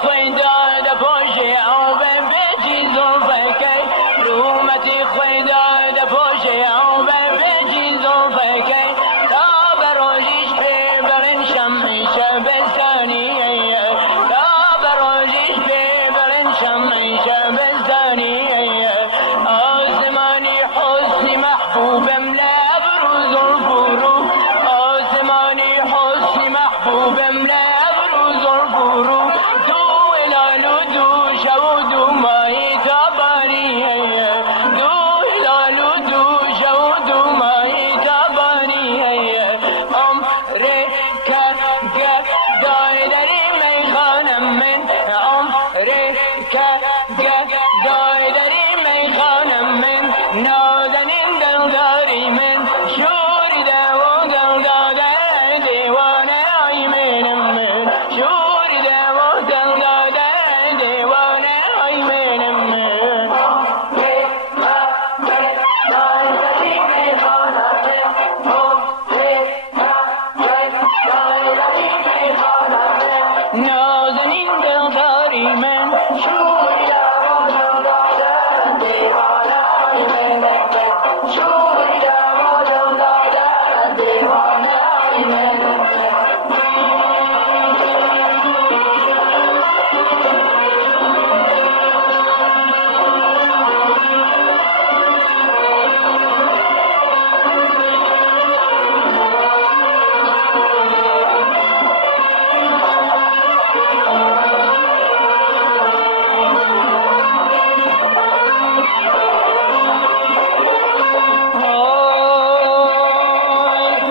خویداد پوشی آب بیچی زلفکی رومتی خویداد پوشی آب بیچی زلفکی تا بروجیش ببرن شمعی شبستانی تا بروجیش ببرن شمعی شبستانی آسمانی حسنی محبوبم لا بروز الفرو آسمانی حسنی محبوبم لا بروز الفرو دو هلالو دو شود و ماهی تابانی دو هلالو دو شود و ماهی تابانی امریکا گدای داری میخانم من امریکا گدای داری میخانم من نازنین دلداری من شوریده و دلداده دیوانه ای منم من شوریده و دلداده دیوانه ای منم من نازنین دلداری من شوریده و دلداده دیوانه ای منم شوریده و دلداده دیوانه ای منم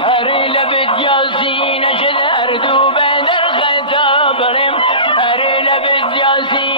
هر لبت یاسین شد هر دو بدر خطابرم هر لبت یاسین